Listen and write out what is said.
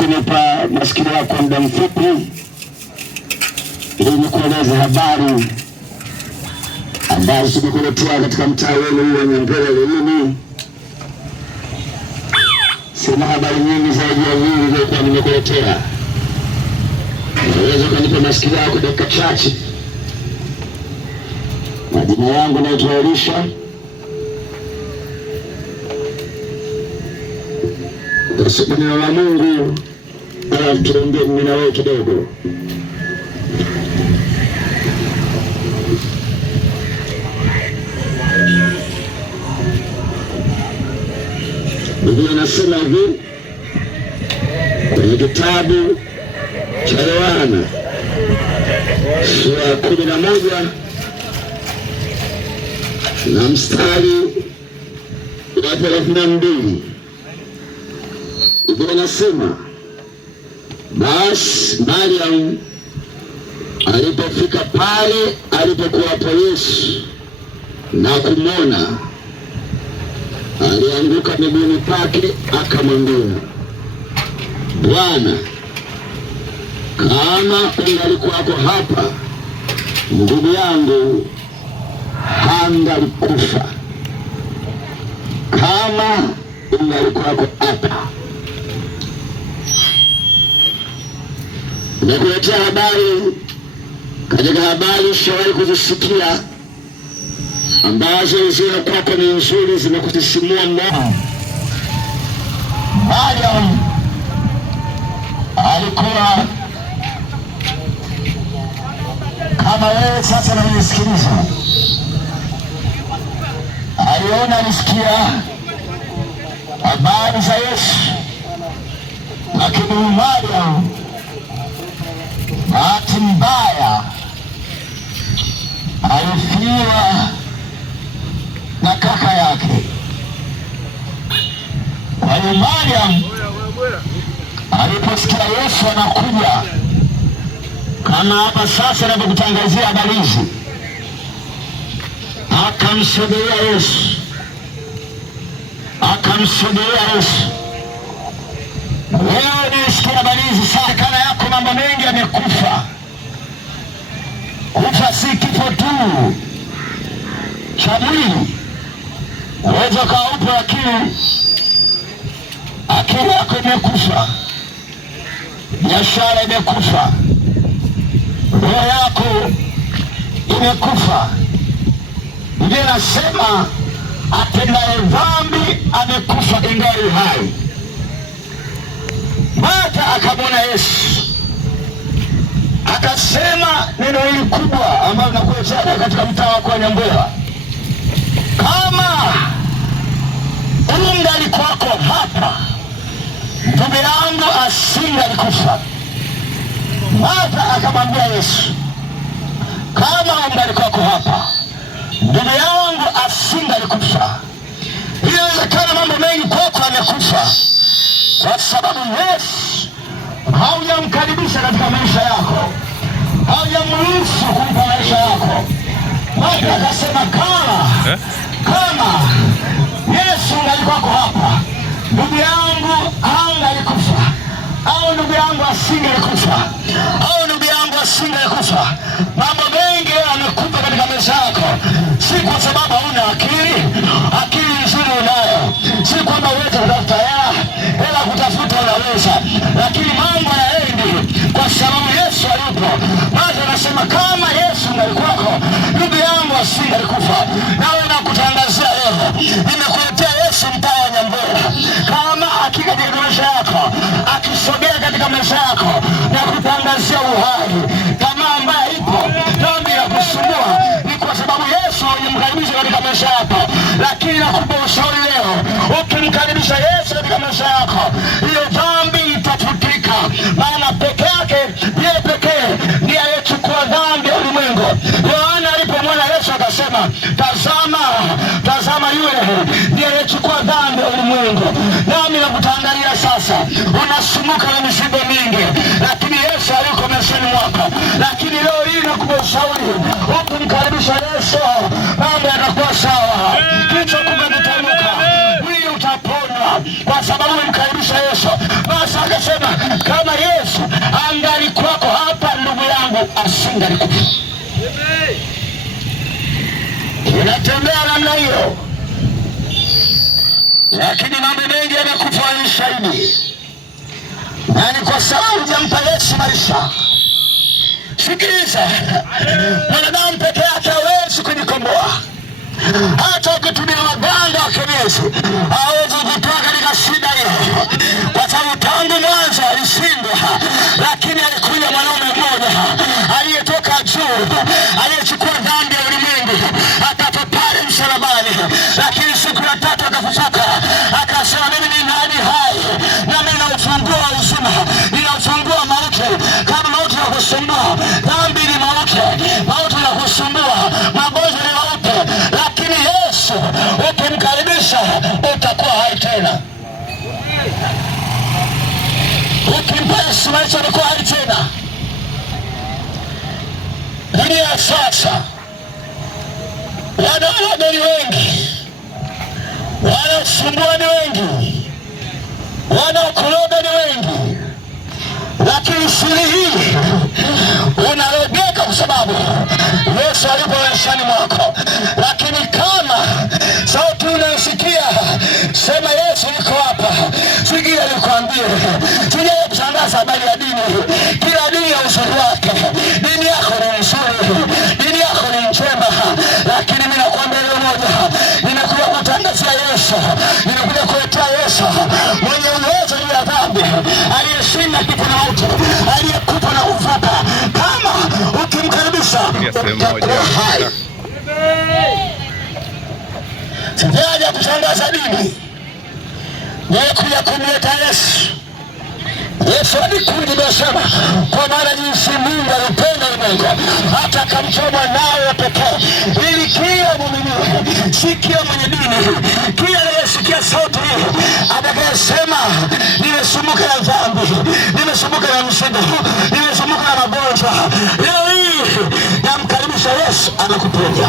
kunipa masikio yako kwa muda mfupi ili nikueleze habari ambazo tumekuletea katika mtaa wenu wa Nyambura Lelini. Sina habari nyingi zaidi ya hii niliyokuwa nimekuletea. Unaweza kunipa masikio yako dakika chache. Majina yangu naitwa Elisha. Kwa neno la Mungu tuongee mimi na wewe kidogo. Biblia inasema hivi kwenye kitabu cha Yohana sura ya 11 na mstari wa 32. Biblia inasema basi Mariam alipofika pale alipokuwapo Yesu na kumwona, alianguka miguuni pake akamwambia, Bwana, kama ungalikuwako hapa, ndugu yangu hangalikufa. Kama ungalikuwako hapa. Nakuletea habari katika habari shawahi kuzisikia ambazo zile kwako ni nzuri, zinakusisimua moyo. Mariam alikuwa kama wewe sasa unanisikiliza. Aliona, alisikia habari za Yesu, lakini Mariam bahati mbaya alifiwa na kaka yake. Kwa hiyo Mariam aliposikia Yesu anakuja, kama hapa sasa ninapokutangazia habari hizi, akamsogelea Yesu, Wewe nisikia habari hizi sasa, kana yako mambo mengi yamekufa. Kufa si kifo tu cha mwili. Uweza ukawa upo, lakini akili yako imekufa, biashara imekufa, roho yako imekufa. Biblia inasema atendaye dhambi amekufa ingali hai. Martha akamwona Yesu, akasema neno hili kubwa ambalo nakuletea katika mtaa wako wa Nyambura, kama ungalikuwako hapa, ndugu yangu asingalikufa. Martha akamwambia Yesu, kama ungalikuwako hapa, ndugu yangu asingalikufa. Inawezekana mambo mengi kwako yamekufa kwa sababu Yesu haujamkaribisha katika maisha yako, haujamruhusu kumpa maisha yako. Martha akasema kama Yesu ungalikuwako hapa, ndugu yangu hangalikufa, au ndugu yangu asingalikufa, au ndugu yangu asingalikufa. Mambo mengi yamekufa katika maisha yako, si kwa sababu hauna akili. Akili nzuri unayo, si kwamba uweze kutafuta hela kutafuta unaweza, lakini mambo hayaendi kwa sababu Yesu hayupo. Martha anasema kama Yesu ungalikuwako, ndugu yangu asingalikufa. Nawe nakutangazia leo, nimekuletea Yesu mtaa wa Nyambura. Kama akija katika maisha yako, akisogea katika maisha yako, na kutangazia uhai. Kama ambaye ipo dhambi ya kusumbua, ni kwa sababu Yesu hajamkaribisha katika maisha yako. Lakini nakupa ushauri leo, ukimkaribisha Yesu katika maisha yako, hiyo dhambi itafutika. Maana peke yake, yeye pekee ndiye aliyechukua dhambi ya ulimwengu. Yohana alipomwona Yesu akasema, tazama yule ndiye aliyechukua dhambi ya ulimwengu. Nami nakutangalia sasa, unasumbuka na mizigo mingi, lakini Yesu aliko maishani mwako. Lakini leo hii nakupa ushauri, ukimkaribisha Yesu, mambo yatakuwa sawa. Kichwa kumetanuka, mwili utapona, kwa sababu umemkaribisha Yesu. Basi Sasa akasema kama Yesu angalikuwako hapa, ndugu yangu asingalikufa. Unatembea namna hiyo, lakini mambo mengi yamekufa ni shahidi, na ni kwa sababu hujampa Yesu maisha. Sikiliza, mwanadamu peke yake hawezi kujikomboa. Hata ukitumia waganga wa kienyeji hawezi kutoka katika shida hiyo, kwa sababu tangu mwanzo alishindwa. Lakini alikuja mwanaume mmoja aliyetoka juu, aliyechukua dhambi ya ulimwengu, akafa pale msalabani, lakini siku ya tatu akafufuka, akasema mimi ni nani hai, na mimi na ufunguo wa uzima, nina ufunguo wa mauti. Kama mauti ya kusumbua, dhambi ni mauti, mauti ya kusumbua, magonjwa ni mauti, lakini Yesu ukimkaribisha utakuwa hai tena. Ukimpa Yesu maisha utakuwa hai tena. Dunia sasa wanadamu ni wengi, wanaosumbua ni wengi, wanaokoroga ni wengi, lakini siri hii unalogeka kwa sababu Yesu alipo maishani mwako. Lakini kama sauti unayosikia sema Yesu yuko hapa, sikia nikwambie, sija kutangaza habari ya dini. Kila dini ya uzuri wake, dini yako ni nzuri, dini yako ni njema, lakini mimi nakwambia leo moja, ninakuja kutangazia Yesu, ninakuja kuletea Yesu mwenye uwezo juu ya dhambi, aliyeshinda kifo na mauti, aliyekufa na kufufuka. Kama ukimkaribisha utakuwa hai. Sijaja kutangaza dini, nimekuja kumleta Yesu. Yesu alikuja nasema, kwa maana jinsi Mungu alipenda ulimwengu hata akamtoa mwanawe wa pekee, ili kila muumini, si kila mwenye dini, kila anayesikia sauti hii atakayesema nimesumbuka na dhambi, nimesumbuka na mzigo, nimesumbuka na magonjwa, leo hii namkaribisha Yesu, anakuponya.